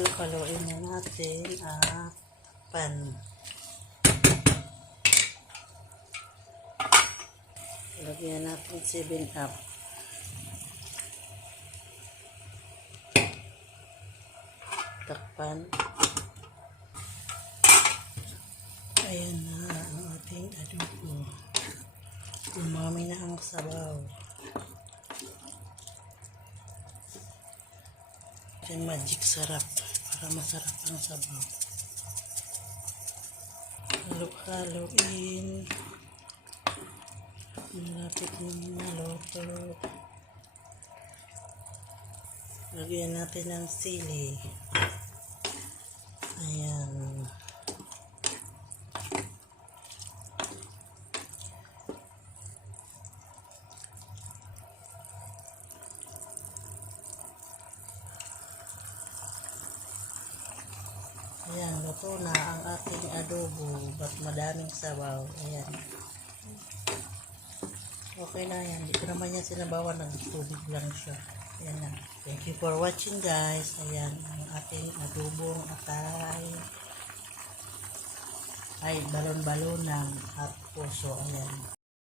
Halo-haloin na natin ang pan. Lagyan natin 7-Up. Takpan. Ayan na ang ating adobo. Umami na ang sabaw. Yan magic sarap para masarap ang sabaw. Halo-haloin. Malapit na maluto. Lagyan natin ng sili. Ayan. Ayan, luto na ang ating adobo. Ba't madaming sabaw. Ayan. Okay na yan. Hindi ko naman yan sinabawan. Nagtubig lang siya. Ayan na. Thank you for watching, guys. Ayan, ang ating adobong atay. Ay, balon-balon ng at puso. Ayan.